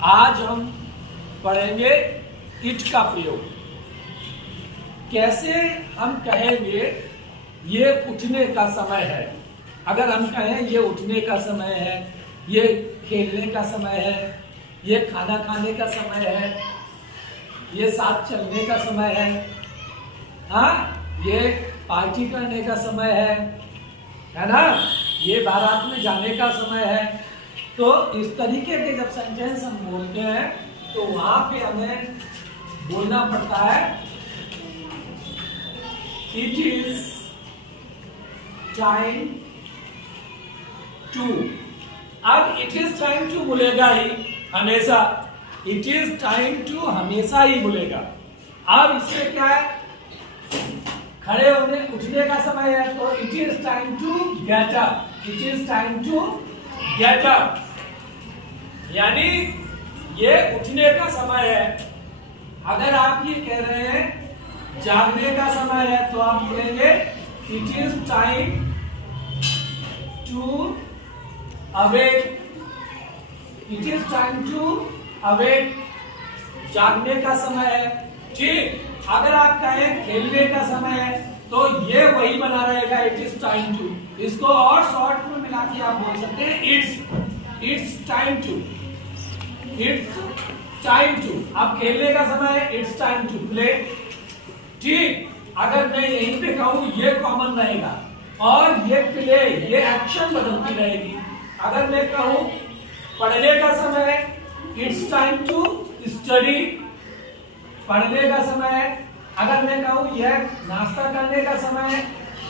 आज हम पढ़ेंगे इट का प्रयोग। कैसे हम कहेंगे ये उठने का समय है। अगर हम कहें ये उठने का समय है, ये खेलने का समय है, ये खाना खाने का समय है, ये साथ चलने का समय है, हाँ, ये पार्टी करने का समय है ना, ये बारात में जाने का समय है। तो इस तरीके के जब सेंटेंस हम बोलते हैं तो वहां पे हमें बोलना पड़ता है इट इज टाइम टू। अब इट इज टाइम टू बोलेगा ही हमेशा, इट इज टाइम टू हमेशा ही बोलेगा। अब इसमें क्या है, खड़े होने उठने का समय है तो it is time to get up, it is time to get up, यानी ये उठने का समय है। अगर आप ये कह रहे हैं जागने का समय है तो आप बोलेंगे it is time to awake, it is time to awake, जागने का समय है। ठीक, अगर आप कहें खेलने का समय है तो ये वही बना रहेगा इट इज टाइम टू। इसको और शॉर्ट में मिला के आप बोल सकते हैं it's time to, it's time to. अब खेलने का समय है इट्स टाइम टू प्ले। ठीक, अगर मैं यहीं पे कहूं ये कॉमन रहेगा और ये प्ले, ये एक्शन बदलती रहेगी। अगर मैं कहूं पढ़ने का समय है इट्स टाइम टू स्टडी, पढ़ने का समय है। अगर मैं कहूं यह नाश्ता करने का समय है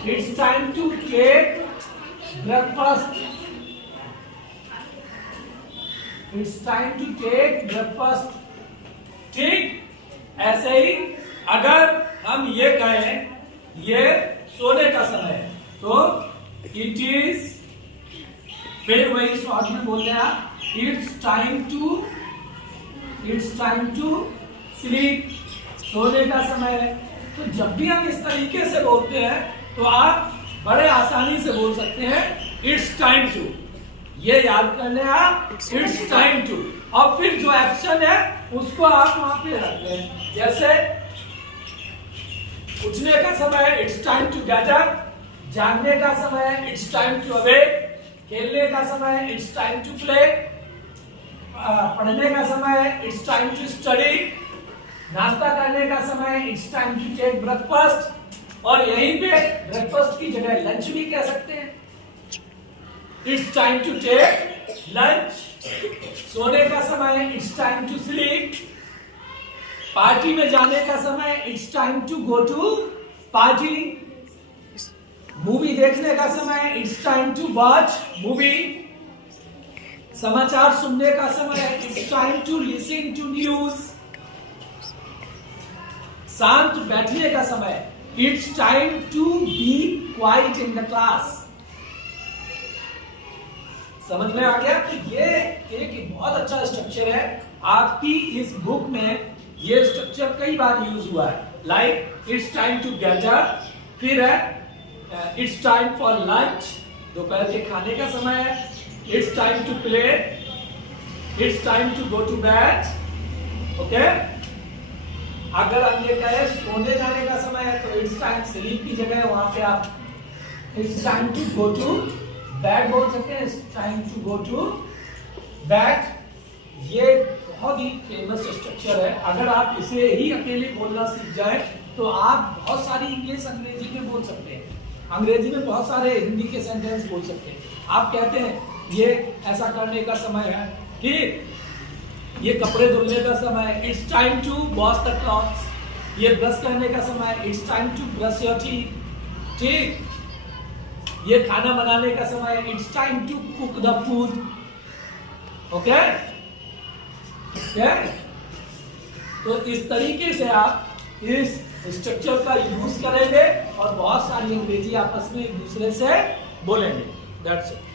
it's time to take breakfast, it's time to take breakfast. ठीक, ऐसे ही अगर हम ये कहें ये सोने का समय है तो इट इज, फिर वही शॉर्ट में बोल रहे हैं इट्स टाइम टू स्लीप, सोने का समय है। तो जब भी हम इस तरीके से बोलते हैं तो आप बड़े आसानी से बोल सकते हैं इट्स टाइम टू। ये याद कर लें आप, इट्स टाइम टू, और फिर जो एक्शन है उसको आप वहां पे रख लें। जैसे उठने का समय है it's time to get up, जागने का समय है इट्स टाइम टू अवेक, खेलने का समय है इट्स टाइम टू प्ले, पढ़ने का समय है इट्स टाइम टू स्टडी, नाश्ता करने का समय है it's time to take breakfast, और यहीं पे ब्रेकफास्ट की जगह लंच भी कह सकते हैं, it's time to take lunch. सोने का समय है it's time to sleep, party में जाने का समय है it's time to go to party, movie देखने का समय है it's time to watch movie, समाचार सुनने का समय है it's time to listen to news, शांत बैठने का समय है it's time to be quiet in the class. समझ में आ गया? तो ये एक बहुत अच्छा स्ट्रक्चर है। आपकी इस बुक में ये स्ट्रक्चर कई बार यूज हुआ है, like it's time to get up, फिर है इट्स टाइम फॉर लंच, दोपहर के खाने का समय है, it's time to play, it's time to go to bed. Okay, अगर हम ये कहें सोने जाने का समय है तो इट्स टाइम स्लीप की जगह वहां पे आप it's time to go to bed बोल सकते हैं, it's time to go to bed. ये बहुत ही फेमस स्ट्रक्चर है। अगर आप इसे ही अकेले बोलना सीख जाए तो आप बहुत सारी इंग्लिश अंग्रेजी में बोल सकते हैं, अंग्रेजी में बहुत सारे हिंदी के सेंटेंस बोल सकते हैं। आप कहते हैं ये ऐसा करने का समय है, ठीक, ये कपड़े धुलने का समय है it's time to wash the clothes, ये ब्रश करने का समय है it's time to brush your teeth, ठीक, ये खाना बनाने का समय है it's time to cook the food. Okay, तो इस तरीके से आप इस स्ट्रक्चर का यूज करेंगे और बहुत सारी अंग्रेजी आपस में एक दूसरे से बोलेंगे। That's it.